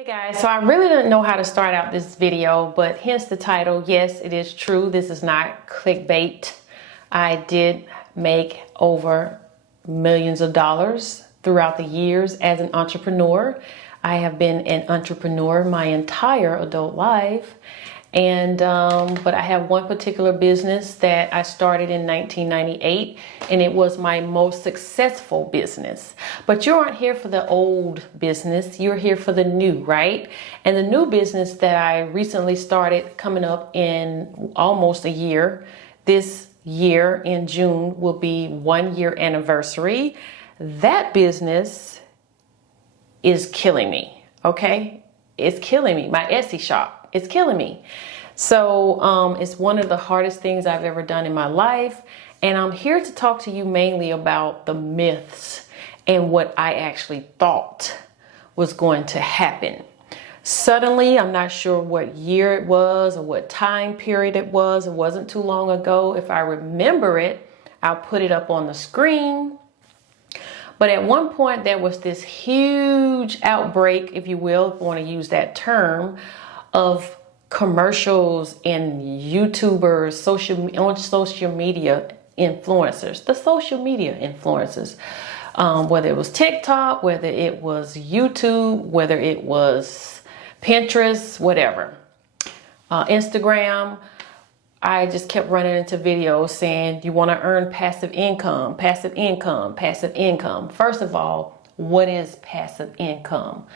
Hey guys, so I really didn't know how to start out this video, but hence the title. Yes, it is true. This is not clickbait. I did make over millions of dollars throughout the years as an entrepreneur. I have been an entrepreneur my entire adult life. But I have one particular business that I started in 1998, and it was my most successful business. But you aren't here for the old business, you're here for the new, right? And the new business that I recently started, coming up in almost a year, this year in June will be 1 year anniversary. That business is killing me, okay? It's killing me. My Etsy shop. It's killing me. So it's one of the hardest things I've ever done in my life. And I'm here to talk to you mainly about the myths and what I actually thought was going to happen. Suddenly, I'm not sure what year it was or what time period it was. It wasn't too long ago. If I remember it, I'll put it up on the screen. But at one point, there was this huge outbreak, if you will, if you want to use that term, of commercials and YouTubers, social media influencers, the social media influencers, whether it was TikTok, whether it was YouTube, whether it was Pinterest, whatever, Instagram. I just kept running into videos saying, you want to earn passive income, passive income, passive income. First of all, what is passive income?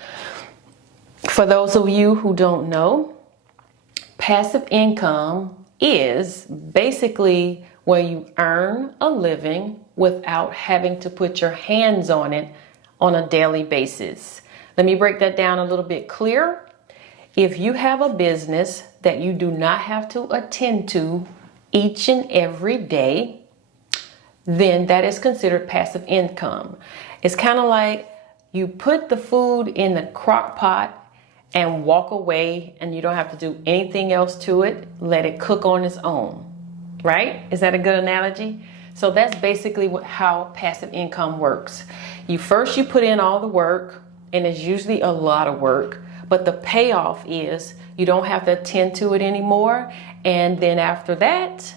For those of you who don't know, passive income is basically where you earn a living without having to put your hands on it on a daily basis. Let me break that down a little bit clearer. If you have a business that you do not have to attend to each and every day, then that is considered passive income. It's kind of like you put the food in the crock pot and walk away, and you don't have to do anything else to it. Let it cook on its own, right? Is that a good analogy? So that's basically how passive income works. You put in all the work, and it's usually a lot of work, but the payoff is you don't have to attend to it anymore. And then after that,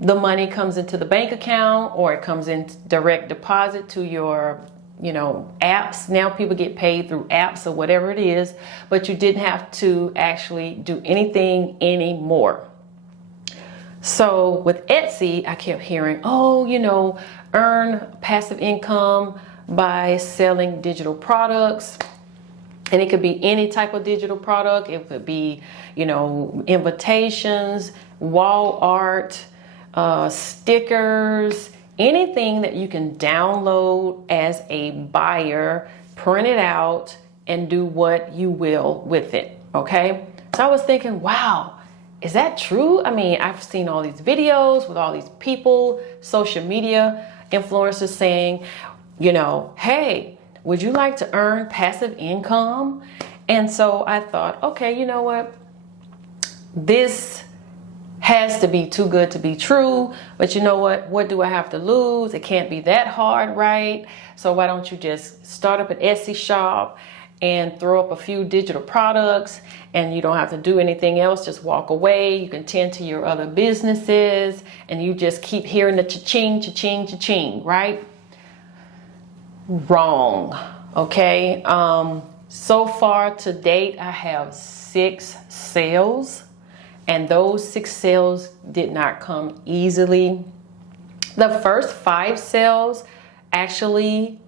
the money comes into the bank account, or it comes in direct deposit to your apps. Now people get paid through apps or whatever it is, but you didn't have to actually do anything anymore. So with Etsy, I kept hearing, earn passive income by selling digital products. And it could be any type of digital product. It could be, invitations, wall art, stickers, anything that you can download as a buyer, print it out, and do what you will with it, okay? So I was thinking, wow, is that true? I mean, I've seen all these videos with all these people, social media influencers saying, hey, would you like to earn passive income? And so I thought, okay, you know what? This has to be too good to be true, but you know what do I have to lose? It can't be that hard, right? So why don't you just start up an Etsy shop and throw up a few digital products, and you don't have to do anything else, just walk away. You can tend to your other businesses, and you just keep hearing the cha-ching, cha-ching, cha-ching, right? Wrong, okay? So far to date, I have 6 sales. And those 6 sales did not come easily. The first 5 sales actually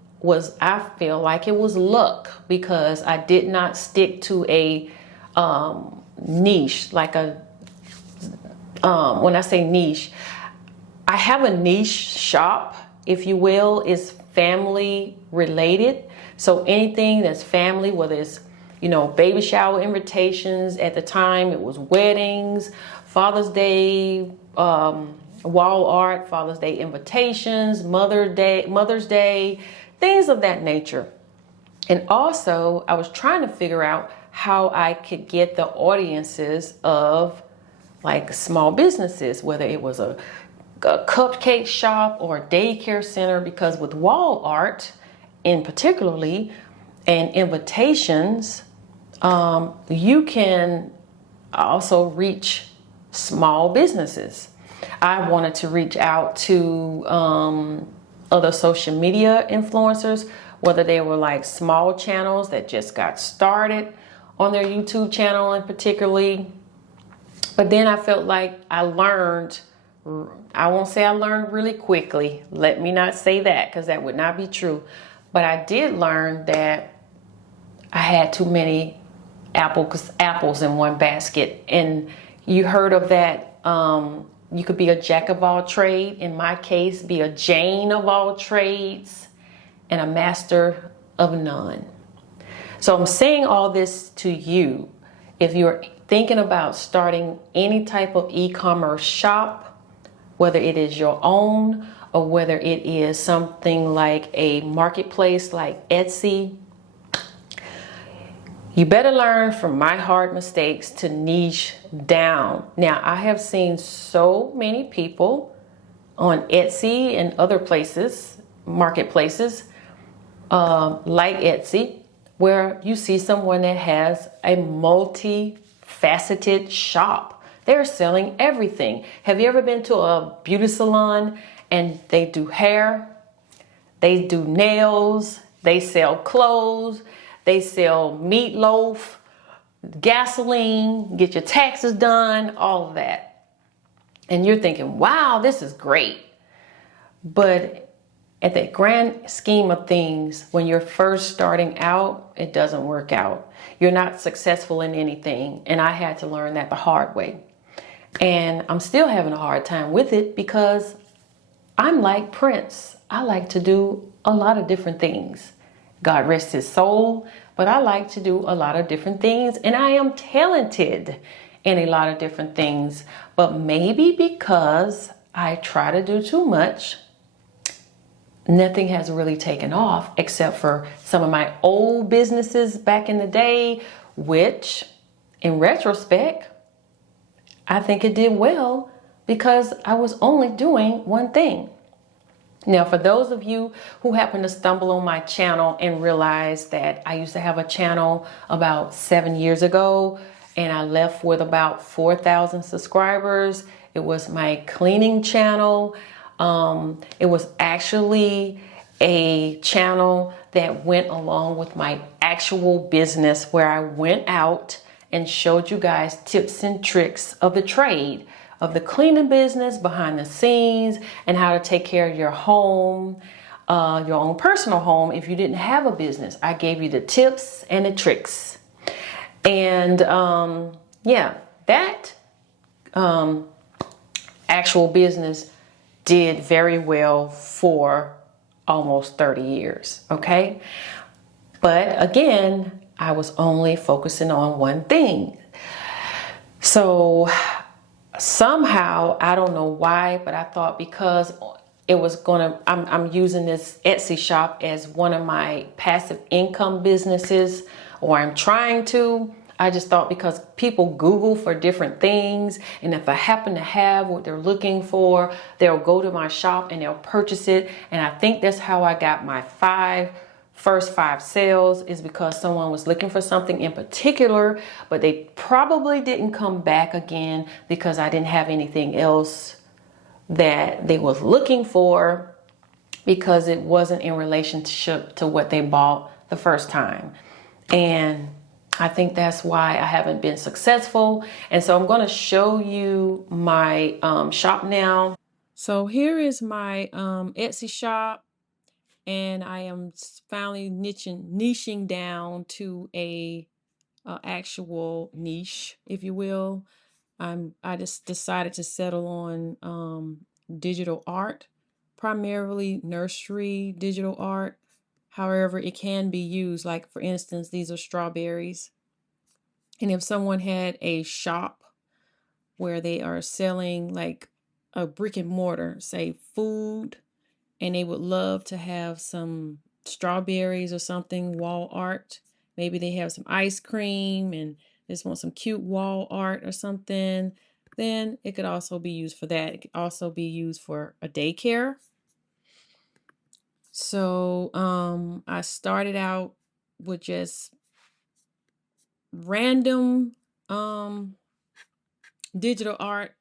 I feel like it was luck, because I did not stick to a niche, like when I say niche, I have a niche shop, if you will, is family related. So anything that's family, whether it's baby shower invitations. At the time, it was weddings, Father's Day, wall art, Father's Day invitations, Mother's Day, things of that nature. And also, I was trying to figure out how I could get the audiences of like small businesses, whether it was a cupcake shop or a daycare center, because with wall art in particularly and invitations, You can also reach small businesses. I wanted to reach out to other social media influencers, whether they were like small channels that just got started on their YouTube channel in particularly. But then I felt like I learned, I won't say I learned really quickly. Let me not say that, because that would not be true. But I did learn that I had too many apples in one basket. And you heard of that. You could be a jack of all trades. In my case, be a Jane of all trades and a master of none. So I'm saying all this to you. If you're thinking about starting any type of e-commerce shop, whether it is your own or whether it is something like a marketplace like Etsy, you better learn from my hard mistakes to niche down. Now, I have seen so many people on Etsy and other places, marketplaces, like Etsy, where you see someone that has a multi-faceted shop. They're selling everything. Have you ever been to a beauty salon and they do hair, they do nails, they sell clothes, they sell meatloaf, gasoline, get your taxes done, all of that. And you're thinking, wow, this is great. But at the grand scheme of things, when you're first starting out, it doesn't work out. You're not successful in anything. And I had to learn that the hard way. And I'm still having a hard time with it because I'm like Prince. I like to do a lot of different things. God rest his soul, but I like to do a lot of different things, and I am talented in a lot of different things. But maybe because I try to do too much, nothing has really taken off except for some of my old businesses back in the day, which in retrospect, I think it did well because I was only doing one thing. Now, for those of you who happen to stumble on my channel and realize that I used to have a channel about 7 years ago and I left with about 4,000 subscribers. It was my cleaning channel. It was actually a channel that went along with my actual business where I went out and showed you guys tips and tricks of the trade, of the cleaning business, behind the scenes, and how to take care of your home, your own personal home if you didn't have a business. I gave you the tips and the tricks. And yeah, that actual business did very well for almost 30 years, okay? But again, I was only focusing on one thing. So somehow, I don't know why, but I thought because it was gonna, I'm using this Etsy shop as one of my passive income businesses, or I'm trying to. I just thought because people Google for different things, and if I happen to have what they're looking for, they'll go to my shop and they'll purchase it. And I think that's how I got my first five sales, is because someone was looking for something in particular, but they probably didn't come back again because I didn't have anything else that they was looking for, because it wasn't in relationship to what they bought the first time. And I think that's why I haven't been successful. And so I'm going to show you my shop now. So here is my Etsy shop. And I am finally niching down to a actual niche, if you will. I just decided to settle on digital art, primarily nursery digital art. However, it can be used, like for instance, these are strawberries. And if someone had a shop where they are selling like a brick and mortar, say food, and they would love to have some strawberries or something, wall art. Maybe they have some ice cream and just want some cute wall art or something. Then it could also be used for that. It could also be used for a daycare. So I started out with just random digital art,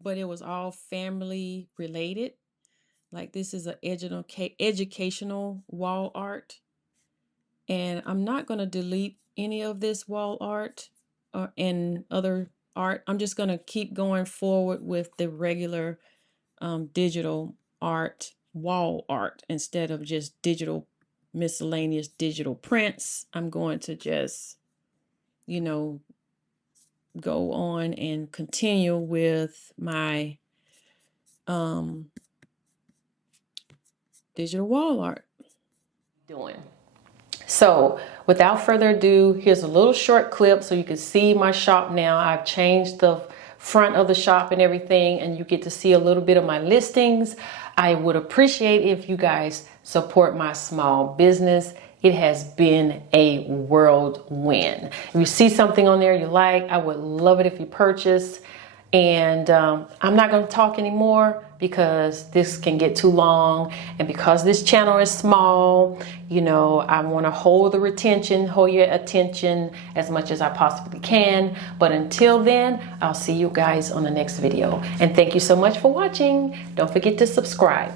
but it was all family related. Like this is an educational wall art. And I'm not going to delete any of this wall art and other art. I'm just going to keep going forward with the regular digital art, wall art, instead of just digital miscellaneous digital prints. I'm going to just, you know, go on and continue with my digital wall art. So without further ado, here's a little short clip so you can see my shop now. I've changed the front of the shop and everything, and you get to see a little bit of my listings. I would appreciate if you guys support my small business. It has been a whirlwind. If you see something on there you like, I would love it if you purchase. And I'm not going to talk anymore because this can get too long, and because this channel is small, you know, I want to hold your attention as much as I possibly can. But until then, I'll see you guys on the next video, and thank you so much for watching. Don't forget to subscribe.